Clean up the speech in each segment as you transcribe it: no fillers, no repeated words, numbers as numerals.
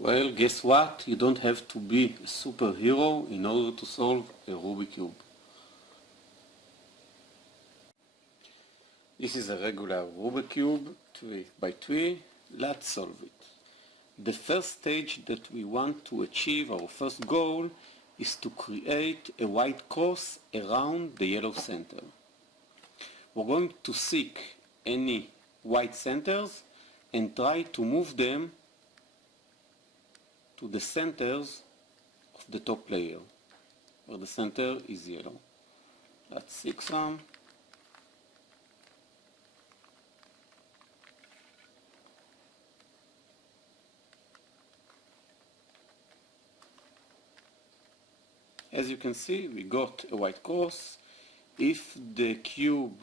Well, guess what? You don't have to be a superhero in order to solve a Rubik cube. This is a regular Rubik cube, 3 by 3. Let's solve it. The first stage that we want to achieve, our first goal, is to create a white cross around the yellow center. We're going to seek any white centers and try to move them to the centers of the top layer, where the center is yellow. Let's seek some. As you can see, we got a white cross. If the cube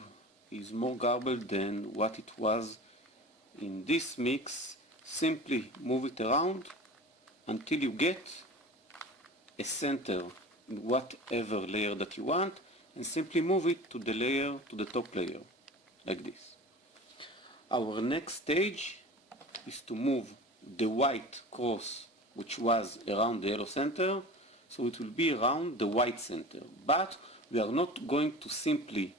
is more garbled than what it was in this mix, simply move it around until you get a center in whatever layer that you want, and simply move it to the layer, to the top layer, like this. Our next stage is to move the white cross which was around the yellow center, so it will be around the white center. But we are not going to simply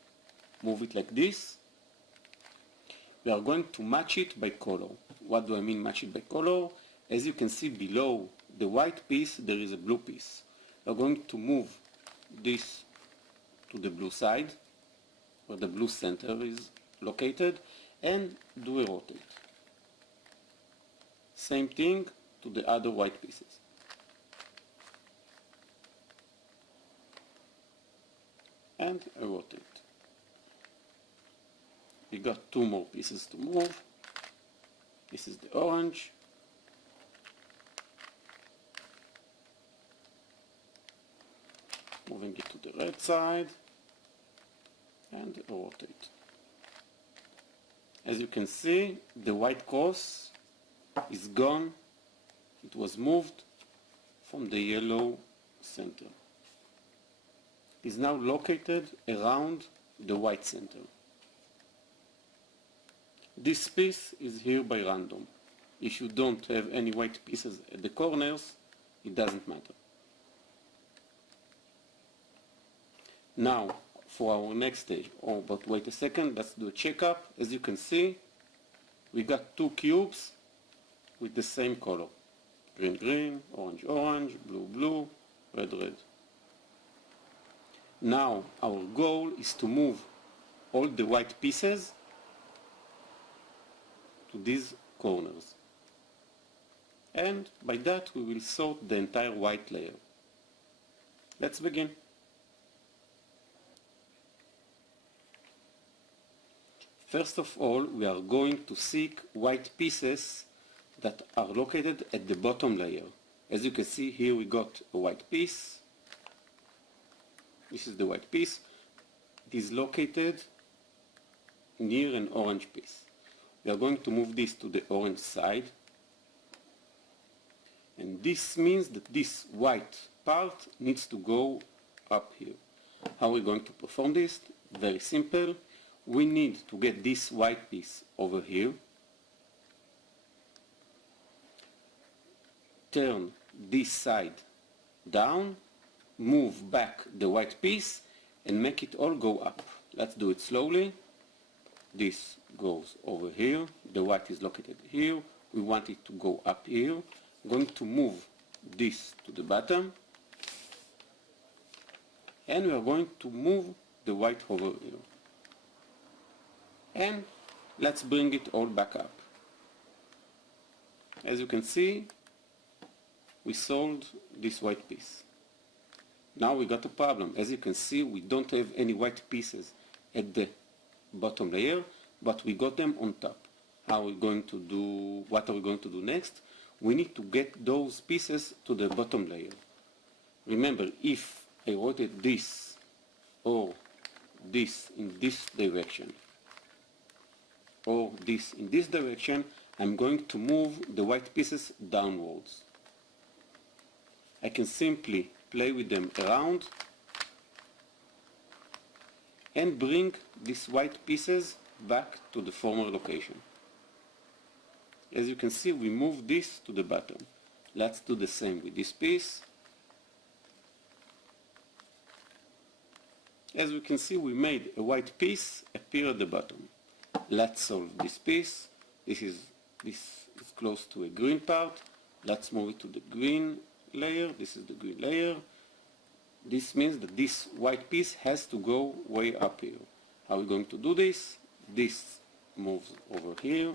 move it like this. We are going to match it by color. What do I mean match it by color? As you can see below the white piece, there is a blue piece. We are going to move this to the blue side, where the blue center is located, and do a rotate. Same thing to the other white pieces. And a rotate. We got two more pieces to move. This is the orange. Moving it to the red side and rotate. As you can see, the white cross is gone. It was moved from the yellow center. It is now located around the white center. This piece is here by random. If you don't have any white pieces at the corners, it doesn't matter. Now, for our next stage, but wait a second, let's do a checkup. As you can see, we got two cubes with the same color. Green, green, orange, orange, blue, blue, red, red. Now, our goal is to move all the white pieces to these corners. And by that, we will sort the entire white layer. Let's begin. First of all, we are going to seek white pieces that are located at the bottom layer. As you can see here, we got a white piece. This is the white piece. It is located near an orange piece. We are going to move this to the orange side. And this means that this white part needs to go up here. How are we going to perform this? Very simple. We need to get this white piece over here. Turn this side down. Move back the white piece and make it all go up. Let's do it slowly. This goes over here. The white is located here. We want it to go up here. I'm going to move this to the bottom. And we are going to move the white over here. And let's bring it all back up. As you can see, we solved this white piece. Now we got a problem. As you can see, we don't have any white pieces at the bottom layer, but we got them on top. How are we going to do, what are we going to do next? We need to get those pieces to the bottom layer. Remember, if I rotate this or this in this direction, or this in this direction, I'm going to move the white pieces downwards. I can simply play with them around and bring these white pieces back to the former location. As you can see, we move this to the bottom. Let's do the same with this piece. As we can see, we made a white piece appear at the bottom. Let's solve this piece. This is close to a green part. Let's move it to the green layer. This is the green layer. This means that this white piece has to go way up here. How are we going to do this? This moves over here.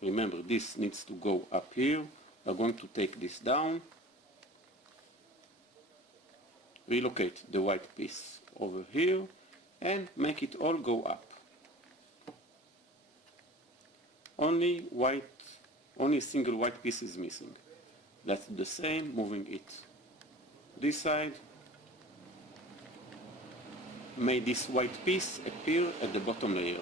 Remember, this needs to go up here. We're going to take this down. Relocate the white piece over here and make it all go up. Only a single white piece is missing. Let's do the same, moving it this side. Make this white piece appear at the bottom layer.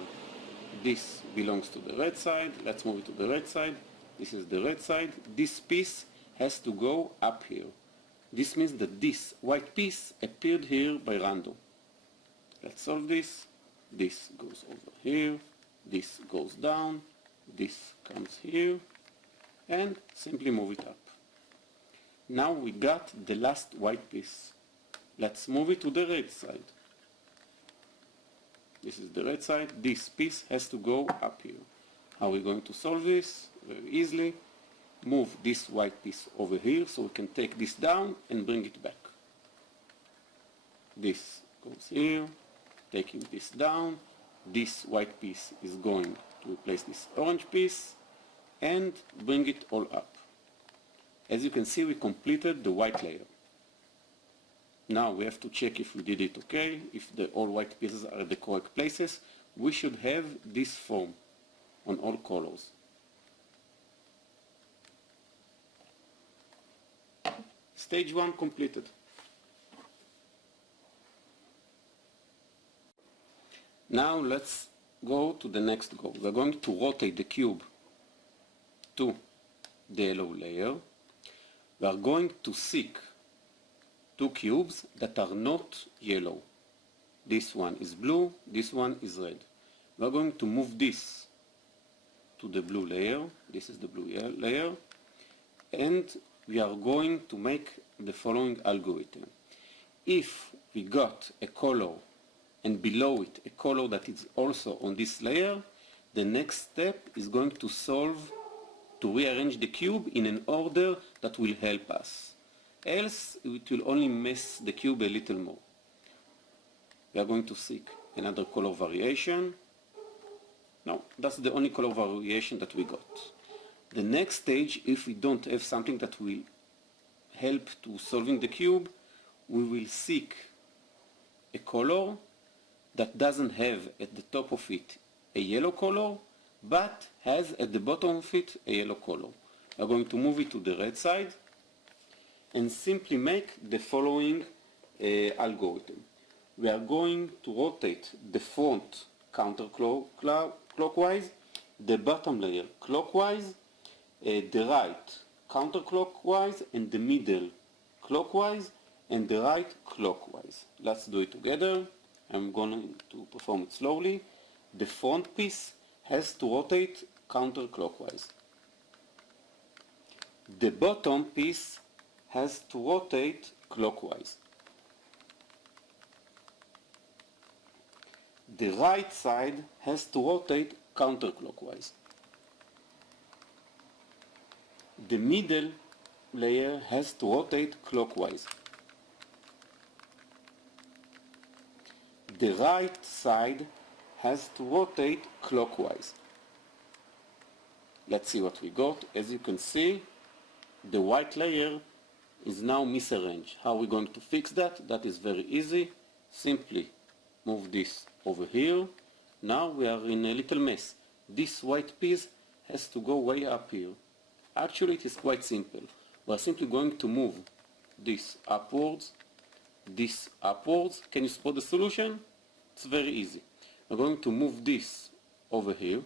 This belongs to the red side. Let's move it to the red side. This is the red side. This piece has to go up here. This means that this white piece appeared here by random. Let's solve this. This goes over here. This goes down. This comes here. And simply move it up. Now we got the last white piece. Let's move it to the red side. This is the red side. This piece has to go up here. How are we going to solve this? Very easily. Move this white piece over here so we can take this down and bring it back. This goes here, taking this down. This white piece is going to replace this orange piece and bring it all up. As you can see, we completed the white layer. Now we have to check if we did it okay, if all white pieces are at the correct places. We should have this form on all colors. Stage 1 completed. Now let's go to the next goal. We're going to rotate the cube to the yellow layer. We are going to seek two cubes that are not yellow. This one is blue, this one is red. We are going to move this to the blue layer. This is the blue layer. And we are going to make the following algorithm. If we got a color and below it a color that is also on this layer, the next step is going to rearrange the cube in an order that will help us. Else it will only mess the cube a little more. We are going to seek another color variation. No, that's the only color variation that we got. The next stage, if we don't have something that will help to solving the cube, we will seek a color that doesn't have at the top of it a yellow color, but has at the bottom of it a yellow color. We are going to move it to the red side and simply make the following algorithm. We are going to rotate the front counterclockwise, the bottom layer clockwise, the right counterclockwise, and the middle clockwise, and the right clockwise. Let's do it together. I'm going to perform it slowly. The front piece has to rotate counterclockwise. The bottom piece has to rotate clockwise. The right side has to rotate counterclockwise. The middle layer has to rotate clockwise. The right side has to rotate clockwise. Let's see what we got. As you can see, the white layer is now misarranged. How are we going to fix that? That is very easy. Simply move this over here. Now we are in a little mess. This white piece has to go way up here. Actually, it is quite simple. We are simply going to move this upwards, this upwards. Can you spot the solution? It's very easy. We're going to move this over here.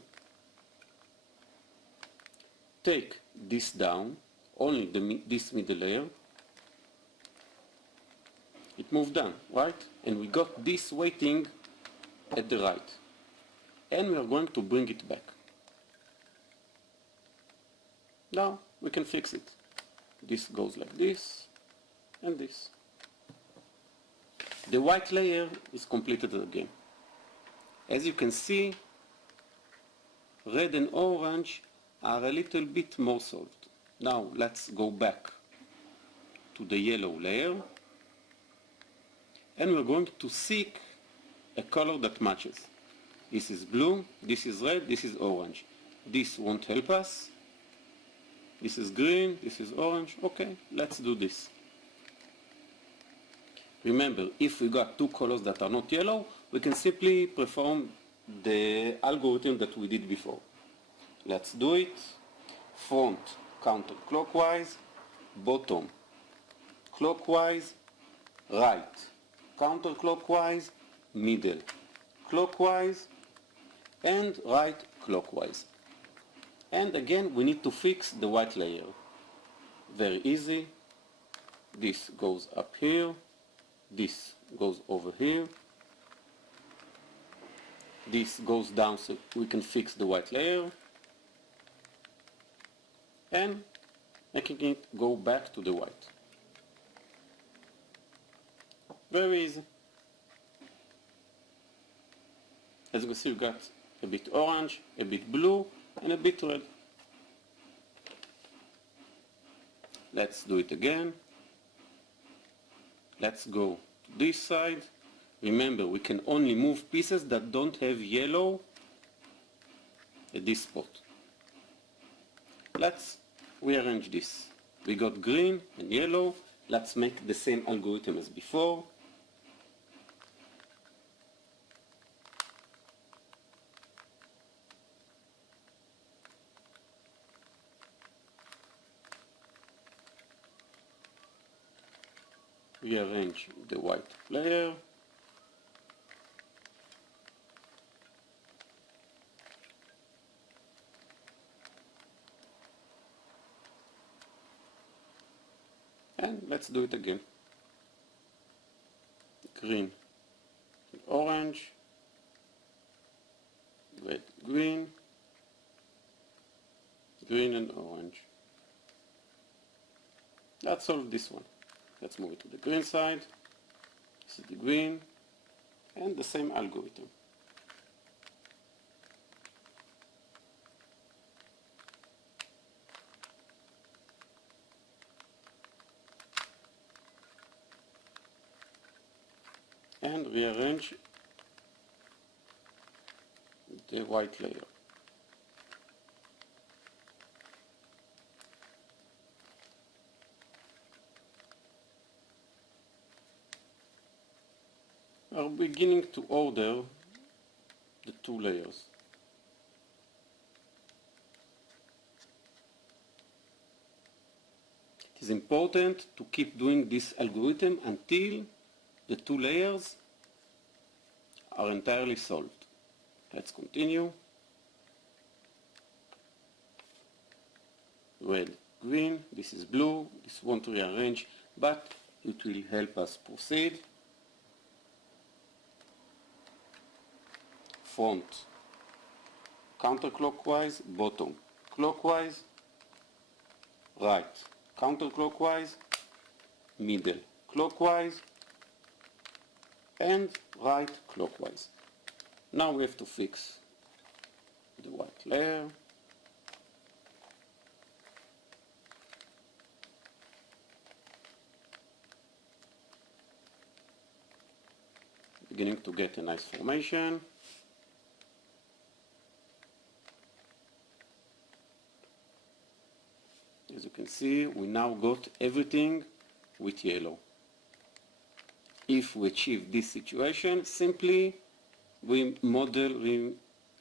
Take this down, only this middle layer. It moved down, right? And we got this waiting at the right. And we are going to bring it back. Now we can fix it. This goes like this, and this. The white layer is completed again. As you can see, red and orange are a little bit more solved. Now let's go back to the yellow layer, and we're going to seek a color that matches. This is blue, this is red, this is orange. This won't help us. This is green, this is orange. Okay, let's do this. Remember, if we got two colors that are not yellow, we can simply perform the algorithm that we did before. Let's do it. Front counterclockwise, bottom clockwise, right counterclockwise, middle clockwise, and right clockwise. And again, we need to fix the white layer. Very easy. This goes up here, this goes over here, this goes down so we can fix the white layer, and making it go back to the white. Very easy. As you can see, we got a bit orange, a bit blue, and a bit red. Let's do it again. Let's go to this side. Remember, we can only move pieces that don't have yellow at this spot. Let's rearrange this. We got green and yellow. Let's make the same algorithm as before. Rearrange the white layer. And let's do it again. Green, orange, red, green, green and orange. Let's solve this one. Let's move it to the green side. This is the green, and the same algorithm. And rearrange the white layer. We are beginning to order the two layers. It is important to keep doing this algorithm until the two layers are entirely solved. Let's continue. Red, green, this is blue, this won't rearrange, but it will help us proceed. Front counterclockwise, bottom clockwise, right counterclockwise, middle clockwise, and right clockwise. Now we have to fix the white layer. Beginning to get a nice formation. As you can see, we now got everything with yellow. If we achieve this situation, simply we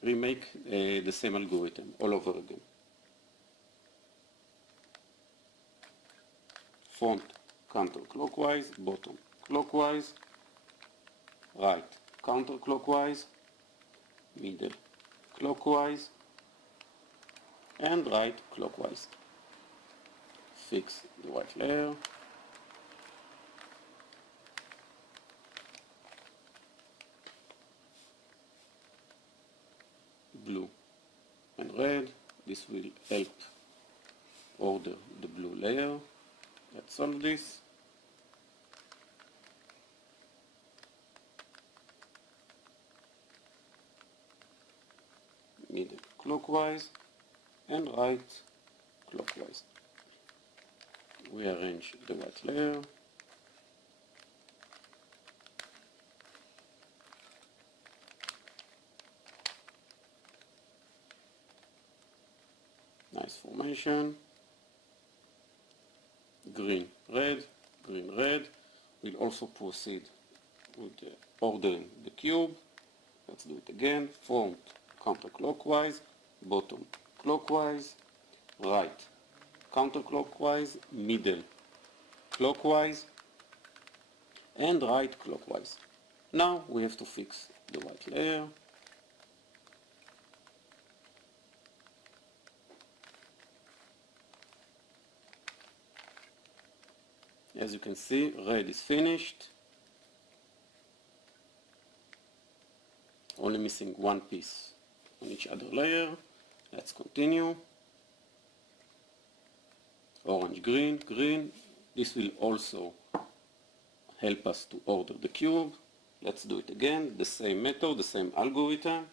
remake the same algorithm all over again. Front counterclockwise, bottom clockwise, right counterclockwise, middle clockwise, and right clockwise. Fix the white layer. Blue and red. This will help order the blue layer. Let's solve this. Middle clockwise and right clockwise. We arrange the white layer. Nice formation. Green, red, green, red. We'll also proceed with ordering the cube. Let's do it again. Front counterclockwise, bottom clockwise, right counterclockwise, middle clockwise, and right clockwise. Now we have to fix the white layer. As you can see, red is finished. Only missing one piece on each other layer. Let's continue. Orange, green, green. This will also help us to order the cube. Let's do it again. The same method, the same algorithm,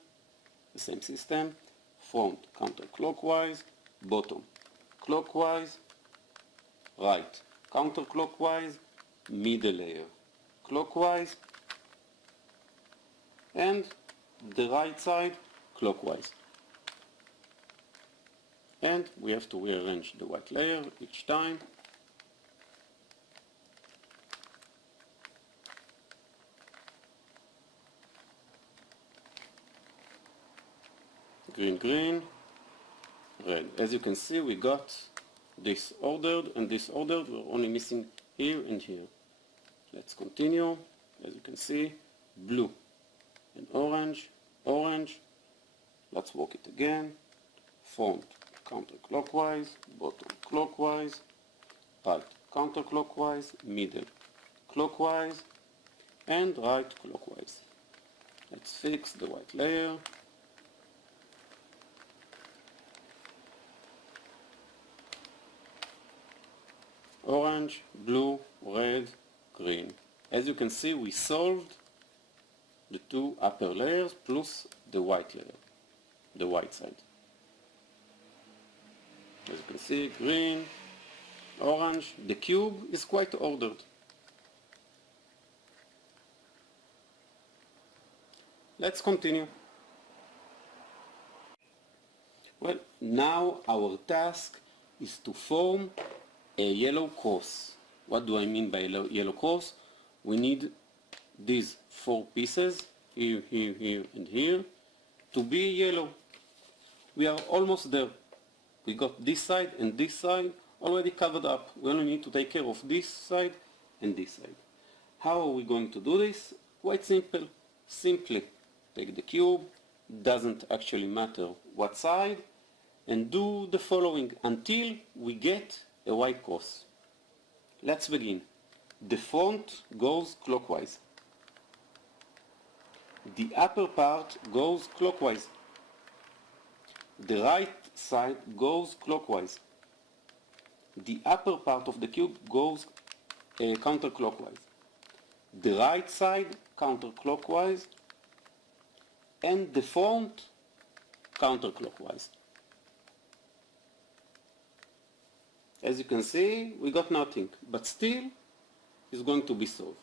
the same system. Front counterclockwise, bottom clockwise, right counterclockwise, middle layer clockwise, and the right side clockwise. And we have to rearrange the white layer each time. Green, green, red. As you can see, we got this ordered and this ordered. We're only missing here and here. Let's continue. As you can see, blue and orange, orange. Let's work it again. Front counterclockwise, bottom clockwise, right counterclockwise, middle clockwise, and right clockwise. Let's fix the white layer. Orange, blue, red, green. As you can see, we solved the two upper layers plus the white layer, the white side. As you can see, green, orange. The cube is quite ordered. Let's continue. Well, now our task is to form a yellow cross. What do I mean by yellow cross? We need these four pieces, here, here, here, and here, to be yellow. We are almost there. We got this side and this side already covered up. We only need to take care of this side and this side. How are we going to do this? Quite simple. Simply take the cube, doesn't actually matter what side, and do the following until we get a white cross. Let's begin. The front goes clockwise. The upper part goes clockwise. The right side goes clockwise. The upper part of the cube goes counterclockwise. The right side counterclockwise, and the front counterclockwise. As you can see, we got nothing, but still it's going to be solved.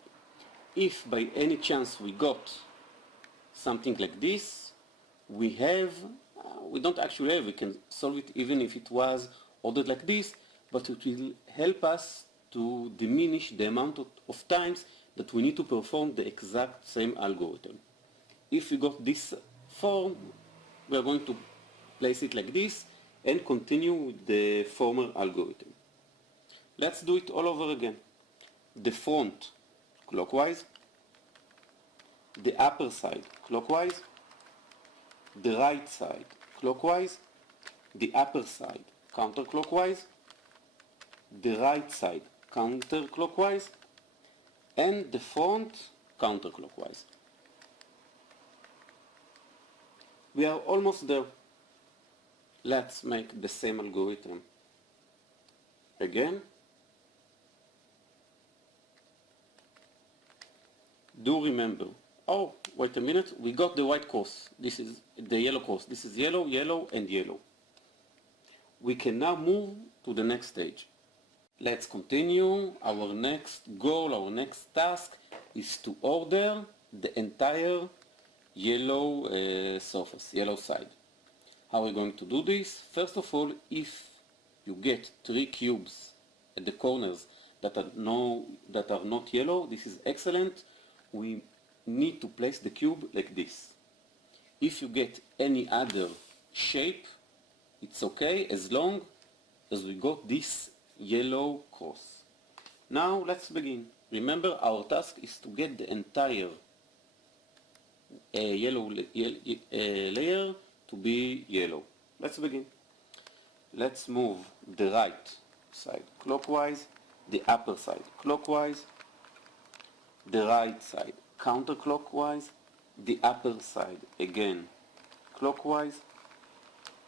If by any chance we got something like this, we don't actually have, we can solve it even if it was ordered like this, but it will help us to diminish the amount of times that we need to perform the exact same algorithm. If we got this form, we are going to place it like this and continue with the former algorithm. Let's do it all over again. The front clockwise, the upper side clockwise, the right side clockwise, the upper side counterclockwise, the right side counterclockwise, and the front counterclockwise. We are almost there. Let's make the same algorithm again. do remember, oh, wait a minute, we got the white course. This is the yellow course. This is yellow, yellow, and yellow. We can now move to the next stage. Let's continue. Our next goal, our next task is to order the entire yellow surface, yellow side. How are we going to do this? First of all, if you get 3 cubes at the corners that are not yellow, this is excellent. We need to place the cube like this. If you get any other shape, it's okay as long as we got this yellow cross. Now let's begin. Remember, our task is to get the entire yellow layer to be yellow. Let's begin. Let's move the right side clockwise, the upper side clockwise, the right side counterclockwise, the upper side again clockwise,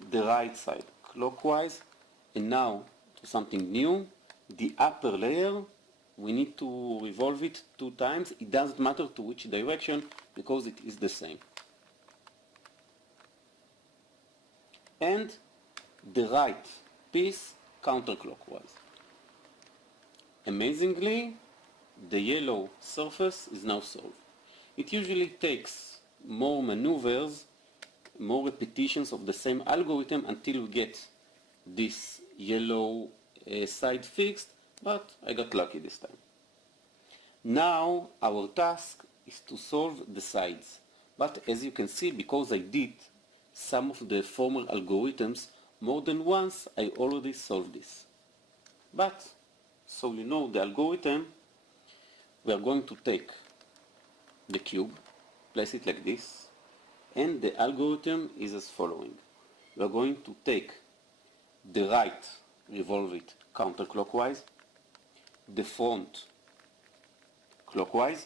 the right side clockwise, and now to something new, the upper layer, we need to revolve it 2 times. It doesn't matter to which direction because it is the same. And the right piece counterclockwise. Amazingly, the yellow surface is now solved. It usually takes more maneuvers, more repetitions of the same algorithm until we get this yellow side fixed, but I got lucky this time. Now our task is to solve the sides. But as you can see, because I did some of the former algorithms more than once, I already solved this. But, so you know the algorithm, we are going to take the cube, place it like this, and the algorithm is as following. We are going to take the right, revolve it counterclockwise, the front clockwise,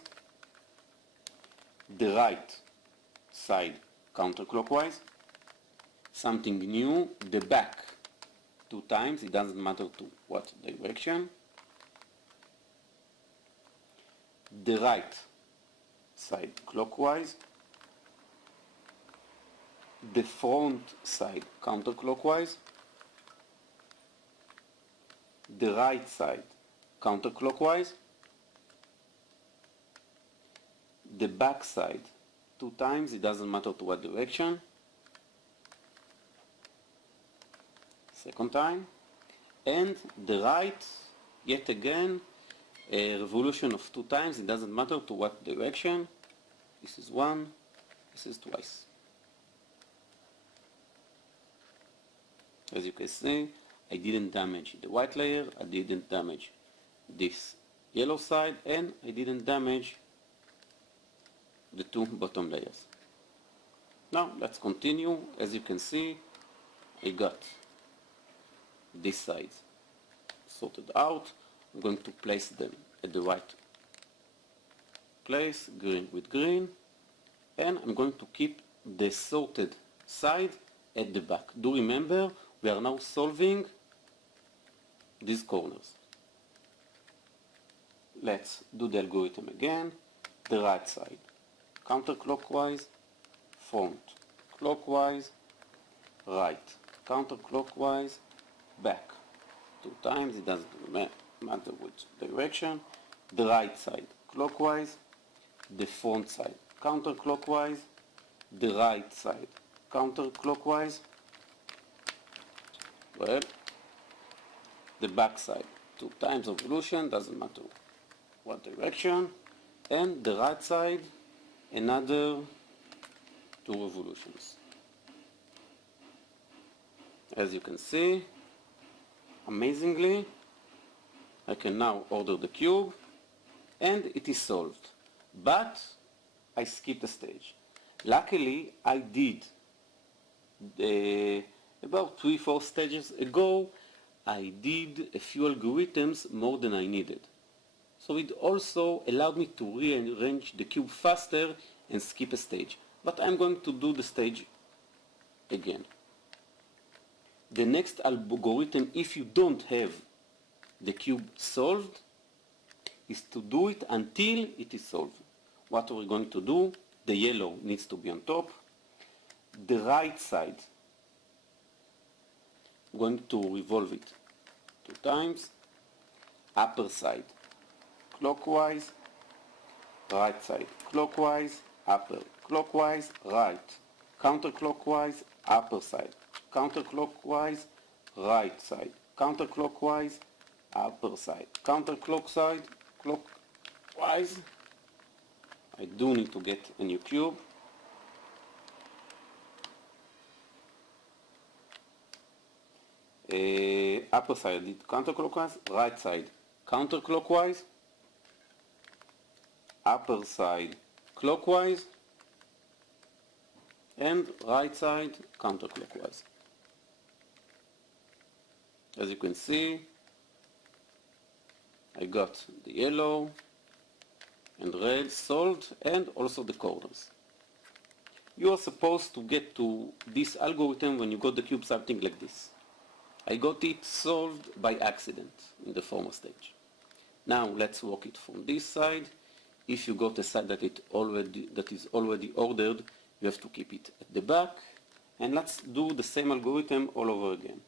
the right side counterclockwise, something new, the back 2 times, it doesn't matter to what direction, the right side clockwise, the front side counterclockwise, the right side counterclockwise, the back side 2 times, it doesn't matter to what direction, second time, and the right, yet again, a revolution of 2 times, it doesn't matter to what direction. This is 1, this is twice. As you can see, I didn't damage the white layer, I didn't damage this yellow side, and I didn't damage the 2 bottom layers. Now let's continue. As you can see, I got this side sorted out. I'm going to place them at the right place, green with green, and I'm going to keep the sorted side at the back. Do remember, we are now solving these corners. Let's do the algorithm again. The right side counterclockwise, front clockwise, right counterclockwise, back 2 times, it doesn't matter which direction, the right side clockwise, the front side counterclockwise, the right side counterclockwise, well, the back side 2 times revolution, doesn't matter what direction, and the right side another 2 revolutions. As you can see, amazingly, I can now order the cube and it is solved. But I skipped a stage. Luckily, I did about 3-4 stages ago, I did a few algorithms more than I needed. So it also allowed me to rearrange the cube faster and skip a stage. But I'm going to do the stage again. The next algorithm, if you don't have the cube solved, is to do it until it is solved. what we're going to do, the yellow needs to be on top. The right side, I'm going to revolve it 2 times. Upper side clockwise, right side clockwise, upper clockwise, right, counterclockwise, upper side, counterclockwise, right side, counterclockwise, upper side, counterclockwise, clockwise. I do need to get a new cube. Upper side counterclockwise, right side counterclockwise, upper side clockwise, and right side counterclockwise. As you can see, I got the yellow and red solved, and also the corners. You are supposed to get to this algorithm when you got the cube something like this. I got it solved by accident in the former stage. Now let's work it from this side. If you got a side that is already ordered, you have to keep it at the back. And let's do the same algorithm all over again.